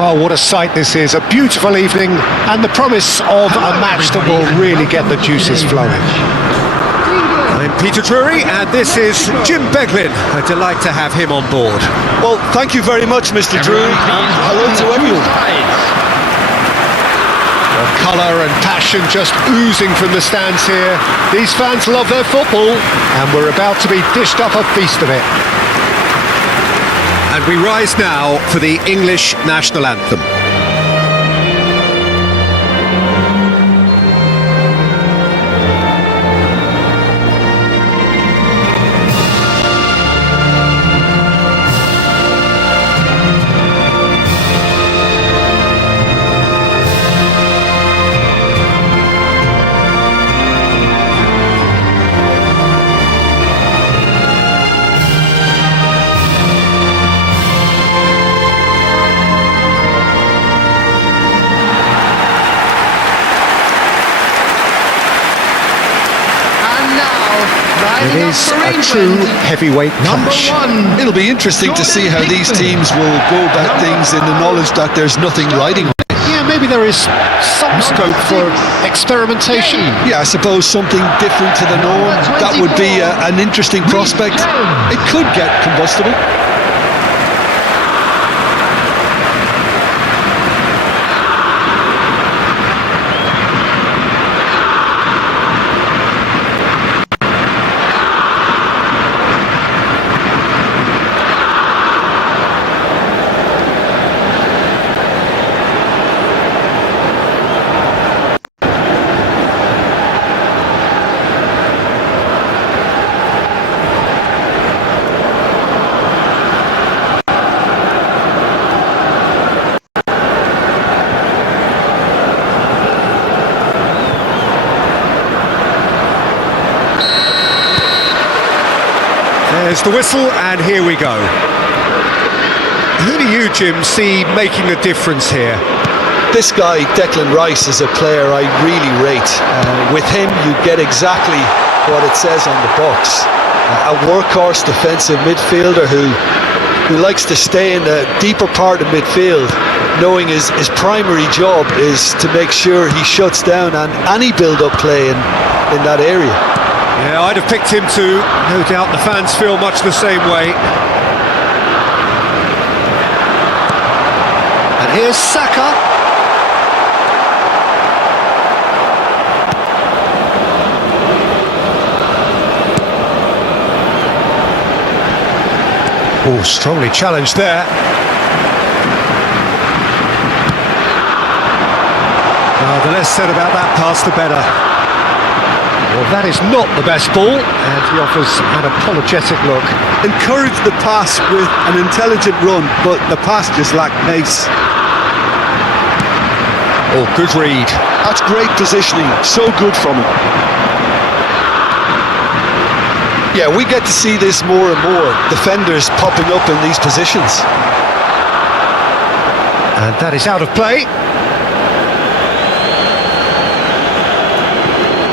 Well, what a sight this is, a beautiful evening and the promise of a match that will really get the juices flowing. I'm Peter Drury and this is Jude Bellingham. A delight to have him on board. Well, thank you very much, Mr. Drury, and hello to everyone. Well, colour and passion just oozing from the stands here. These fans love their football and we're about to be dished up a feast of it. And we rise now for the English national anthem. It is a true heavyweight clash. It'll be interesting to see how these teams will go about things in the knowledge that there's nothing riding on it. Yeah, maybe there is some scope for experimentation. Yeah, I suppose something different to the norm. That would be an interesting prospect. It could get combustible. There's the whistle, and here we go. Who do you, Jim, see making the difference here? This guy, Declan Rice, is a player I really rate. With him, you get exactly what it says on the box. A workhorse defensive midfielder who likes to stay in the deeper part of midfield, knowing his primary job is to make sure he shuts down any build-up play in that area. Yeah, I'd have picked him too. No doubt the fans feel much the same way. And here's Saka. Oh, strongly challenged there. Oh, the less said about that pass, the better. Well, that is not the best ball, and he offers an apologetic look. Encourage the pass with an intelligent run, but the pass just lacked pace. Oh, good read. That's great positioning, so good from him. Yeah, we get to see this more and more, defenders popping up in these positions. And that is out of play.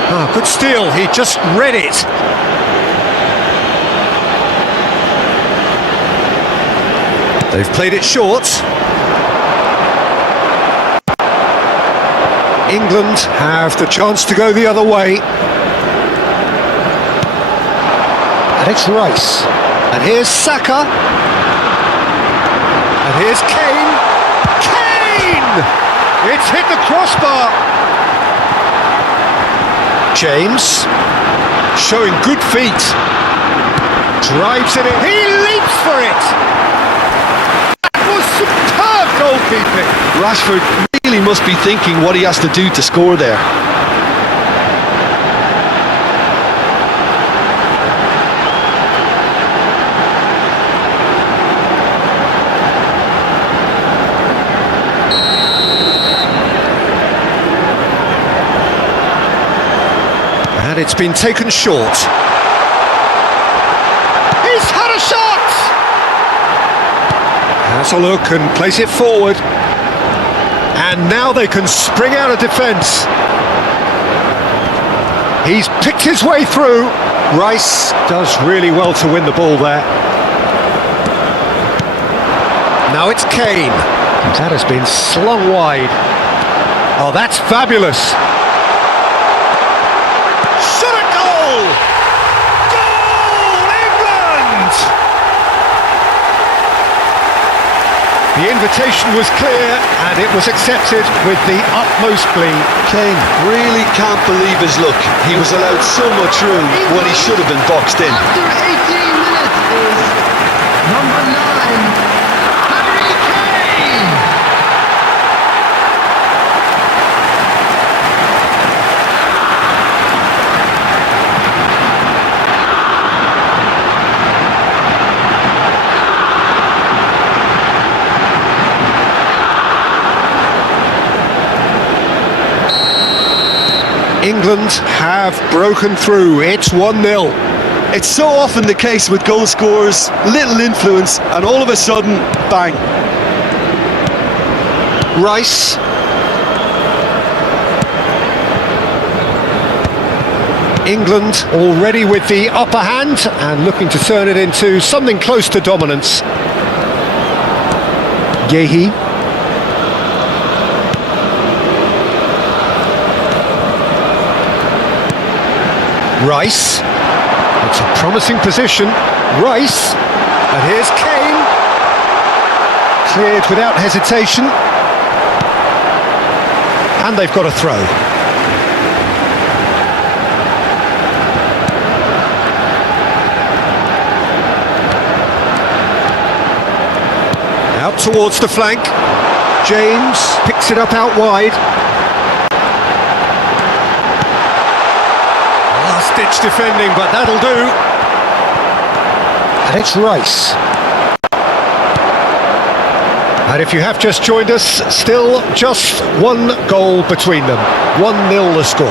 Oh, good steal, he just read it. They've played it short. England have the chance to go the other way. And it's Rice. And here's Saka. And here's Kane. Kane! It's hit the crossbar. James, showing good feet, drives it in, he leaps for it! That was superb goalkeeping! Rashford really must be thinking what he has to do to score there. And it's been taken short. He's had a shot! Has a look and plays it forward. And now they can spring out of defence. He's picked his way through. Rice does really well to win the ball there. Now it's Kane. That has been slung wide. Oh, that's fabulous. Shot a goal! Goal, England! The invitation was clear and it was accepted with the utmost glee. Kane really can't believe his luck. He was allowed so much room when he should have been boxed in. After 18 minutes is number 9, Harry Kane. England have broken through. It's 1-0. It's so often the case with goal scorers, little influence, and all of a sudden, bang. Rice. England already with the upper hand and looking to turn it into something close to dominance. Yehi. Rice. It's a promising position. Rice. And here's Kane. Cleared without hesitation. And they've got a throw. Out towards the flank. James picks it up out wide. Last-ditch defending, but that'll do. And it's Rice. And if you have just joined us, still just one goal between them. 1-0 the score.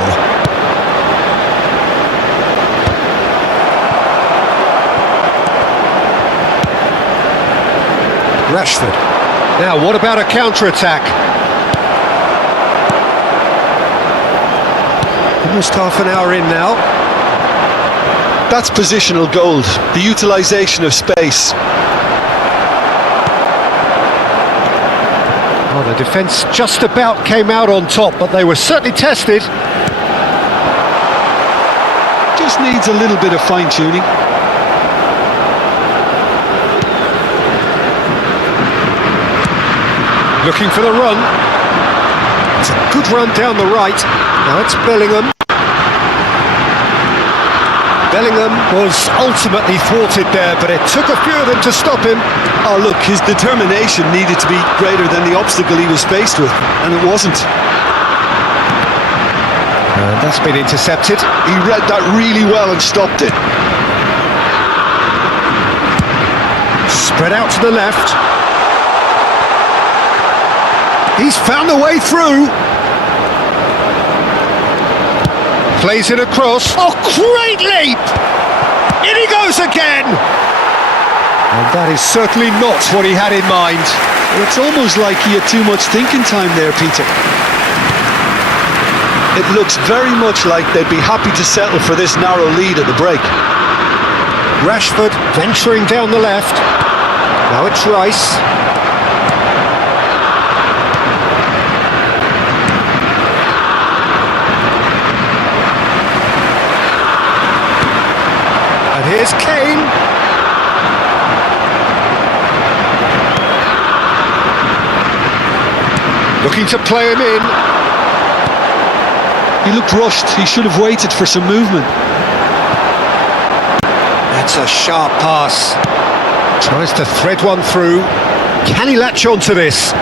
Rashford. Now, what about a counter-attack? Almost half an hour in now. That's positional gold, the utilisation of space. Oh, the defence just about came out on top, but they were certainly tested. Just needs a little bit of fine-tuning. Looking for the run. It's a good run down the right. Now it's Bellingham. Bellingham was ultimately thwarted there, but it took a few of them to stop him. Oh look, his determination needed to be greater than the obstacle he was faced with, and it wasn't. And that's been intercepted. He read that really well and stopped it. Spread out to the left. He's found a way through. Plays it across. Oh, great leap! In he goes again! And that is certainly not what he had in mind. It's almost like he had too much thinking time there, Peter. It looks very much like they'd be happy to settle for this narrow lead at the break. Rashford venturing down the left. Now it's Rice. Here's Kane. Looking to play him in. He looked rushed. He should have waited for some movement. That's a sharp pass. Tries to thread one through. Can he latch on to this?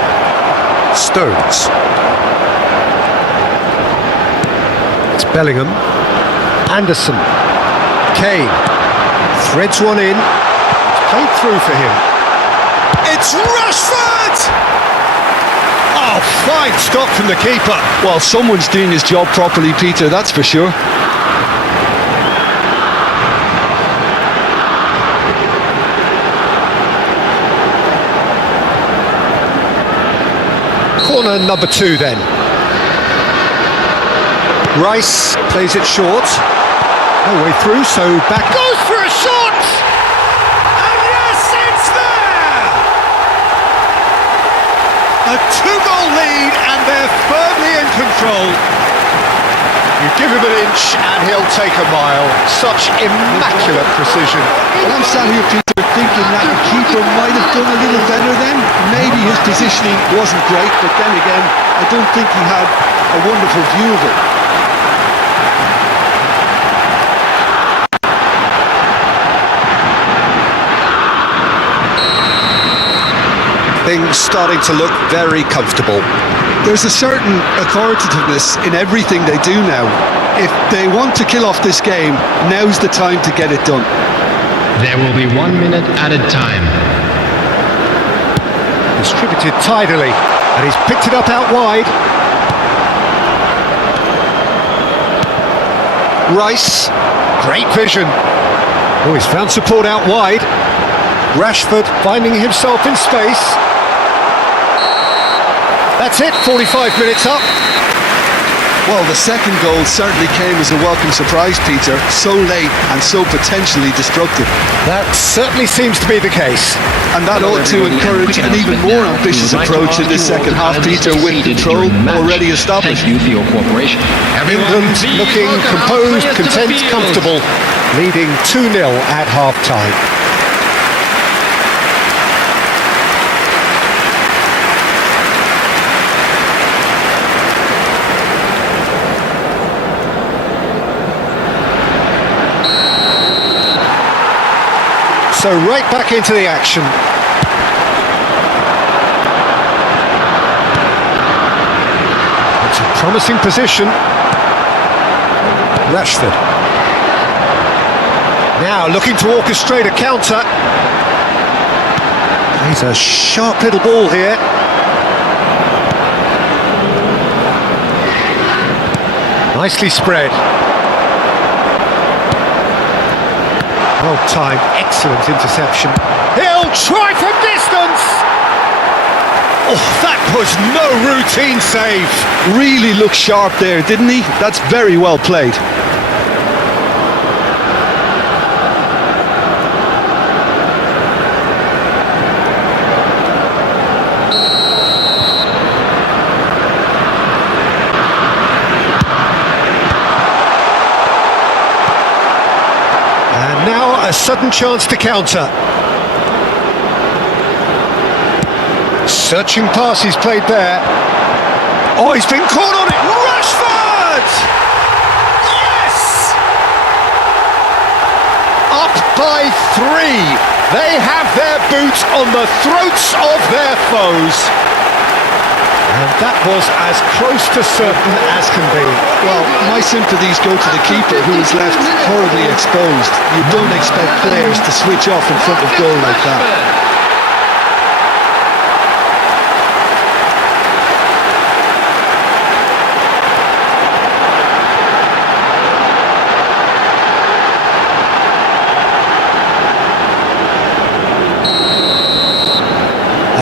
Stones. It's Bellingham. Anderson. Kane. Threads one in. It's played through for him. It's Rashford! Oh, fine stop from the keeper. Well, someone's doing his job properly, Peter, that's for sure. Corner number 2 then. Rice plays it short. No way through, so back goes for a shot! And yes, it's there! A two-goal lead and they're firmly in control. You give him an inch and he'll take a mile. Such immaculate precision. Well, I'm sat here, Peter, thinking that the keeper might have done a little better then. Maybe his positioning wasn't great, but then again, I don't think he had a wonderful view of it. Things starting to look very comfortable. There's a certain authoritativeness in everything they do now. If they want to kill off this game, now's the time to get it done. There will be 1 minute added time. Distributed tidily, and he's picked it up out wide. Rice, great vision. Oh, he's found support out wide. Rashford finding himself in space. That's it, 45 minutes up. Well, the second goal certainly came as a welcome surprise, Peter. So late and so potentially destructive. That certainly seems to be the case. And that ought to encourage an even more ambitious approach in this second half, Peter, with control already established. Thank you for your cooperation. England looking composed, content, comfortable, leading 2-0 at half-time. So right back into the action. It's a promising position. Rashford. Now looking to orchestrate a counter. He's a sharp little ball here. Nicely spread. Well timed, excellent interception. He'll try from distance! Oh, that was no routine save. Really looked sharp there, didn't he? That's very well played. A sudden chance to counter. Searching pass he's played there. Oh, he's been caught on it. Rashford! Yes! Up by 3. They have their boot on the throats of their foes. And that was as close to certain as can be. Well, my sympathies go to the keeper, who is left horribly exposed. You don't expect players to switch off in front of goal like that.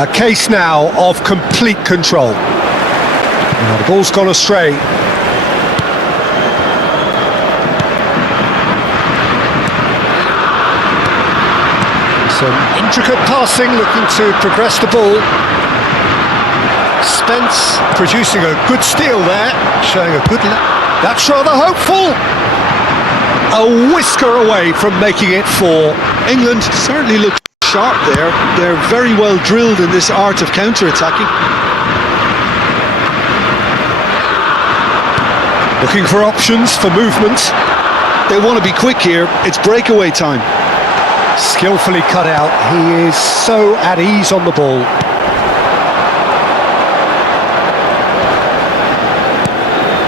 A case now of complete control. Now the ball's gone astray. Some intricate passing, looking to progress the ball. Spence producing a good steal there, showing a good... That's rather hopeful. A whisker away from making it 4. England certainly look sharp there. They're very well drilled in this art of counter-attacking. Looking for options for movement. They want to be quick here. It's breakaway time. Skillfully cut out. He is so at ease on the ball.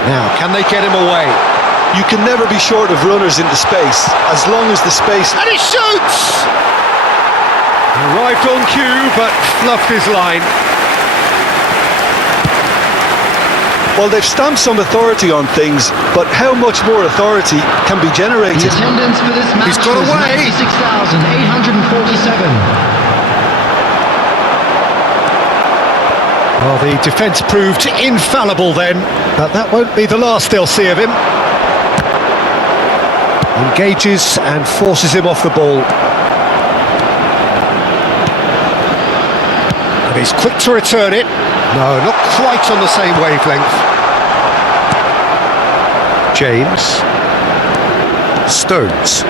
Now, can they get him away? You can never be short of runners into space, as long as the space... And he shoots! Arrived on cue, but fluffed his line. Well, they've stamped some authority on things, but how much more authority can be generated? The attendance for this match He's got was away. 96,847. Well, the defence proved infallible then, but that won't be the last they'll see of him. Engages and forces him off the ball. And he's quick to return it. No, not quite on the same wavelength. James. Stones.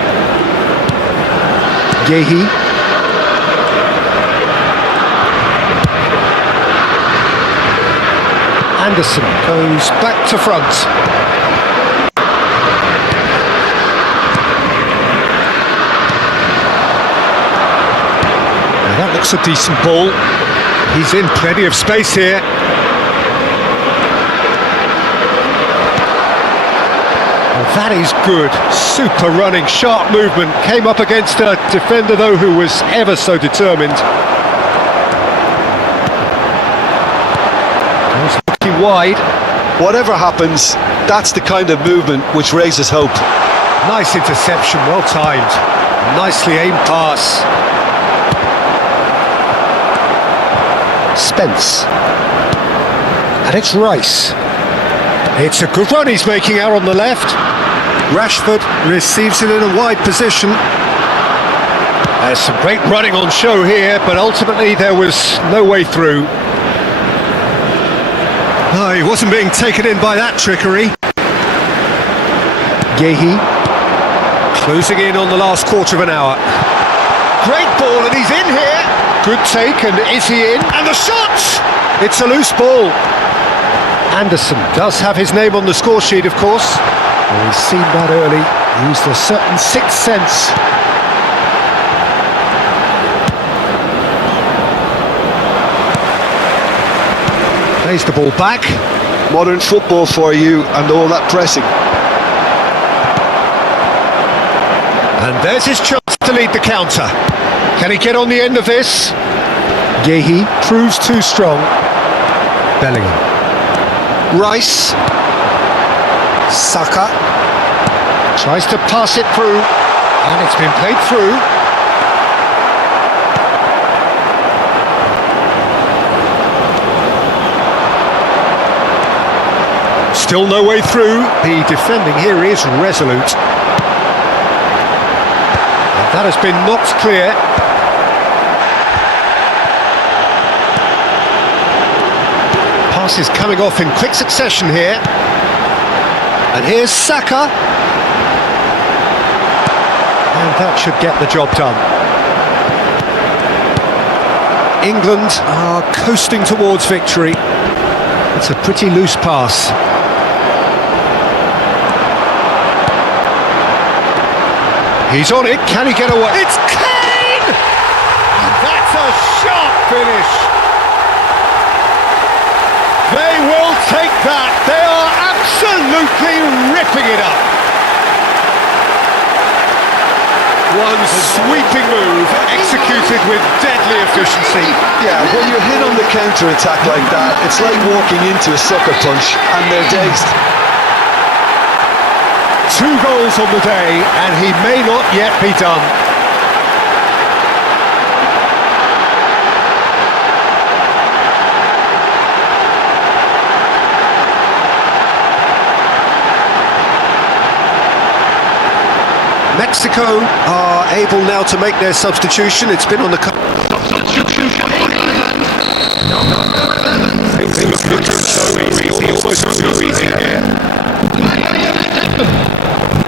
Yehi. Anderson goes back to front. Now that looks a decent ball. He's in plenty of space here. Well, that is good. Super running, sharp movement. Came up against a defender, though, who was ever so determined. He's looking wide. Whatever happens, that's the kind of movement which raises hope. Nice interception, well timed. Nicely aimed pass. Spence. And it's Rice. It's a good run he's making out on the left. Rashford receives it in a wide position. There's some great running on show here, but ultimately there was no way through. No, he wasn't being taken in by that trickery. Yehi closing in on the last quarter of an hour. Great ball, and he's in here. Good take, and is he in? And the shot! It's a loose ball. Anderson does have his name on the score sheet, of course. Well, he's seen that early. Used a certain sixth sense. Plays the ball back. Modern football for you and all that pressing. And there's his chance to lead the counter. Can he get on the end of this? Yehi proves too strong. Bellingham. Rice. Saka. Tries to pass it through. And it's been played through. Still no way through. The defending here is resolute. And that has been knocked clear. Passes coming off in quick succession here. And here's Saka. And that should get the job done. England are coasting towards victory. It's a pretty loose pass. He's on it, can he get away? It's Kane! And that's a sharp finish. They will take that. They are absolutely ripping it up. One sweeping move, executed with deadly efficiency. Yeah, when you're hit on the counter-attack like that, it's like walking into a sucker punch and they're dazed. 2 goals on the day, and he may not yet be done. Mexico are able now to make their substitution. It's been on the... Substitution for England. Number 11. Things look so easy, almost too easy here.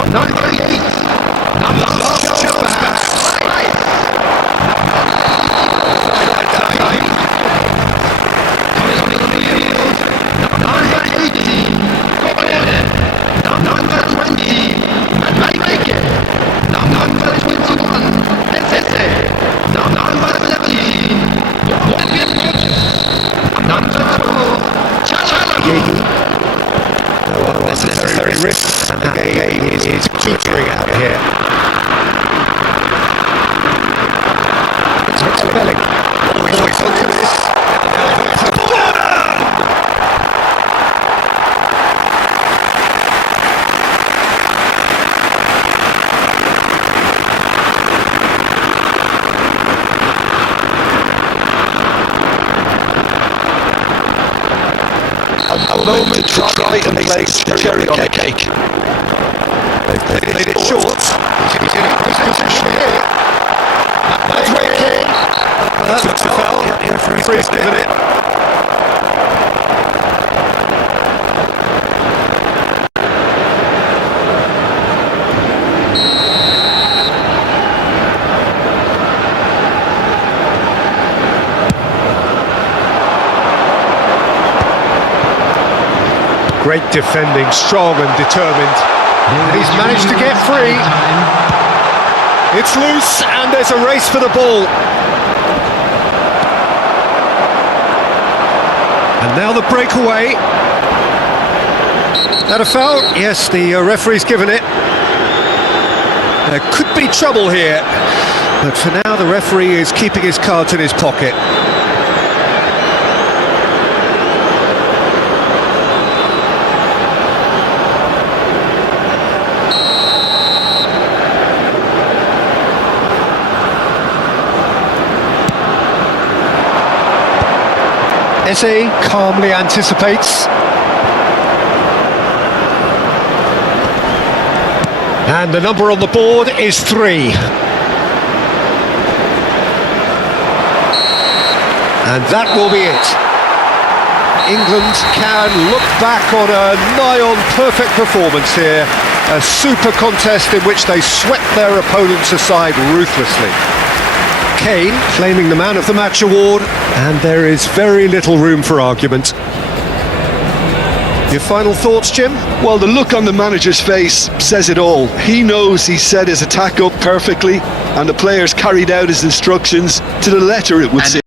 Number 8. Number Unnecessary risks, and the game is teetering out here. It's Bellingham. Always on this. A moment to try and place the cherry on the cake. They've played it short. He's in a position here. That's where Kane. That looks a foul. Free, isn't it? Great defending, strong and determined. He's managed to get free. It's loose and there's a race for the ball. And now the breakaway. That a foul? Yes, the referee's given it. There could be trouble here, but for now the referee is keeping his cards in his pocket. Eze calmly anticipates. And the number on the board is 3. And that will be it. England can look back on a nigh-on perfect performance here. A super contest in which they swept their opponents aside ruthlessly. Kane claiming the Man of the Match award, and there is very little room for argument. Your final thoughts, Jim? Well, the look on the manager's face says it all. He knows he set his attack up perfectly, and the players carried out his instructions to the letter, it would seem.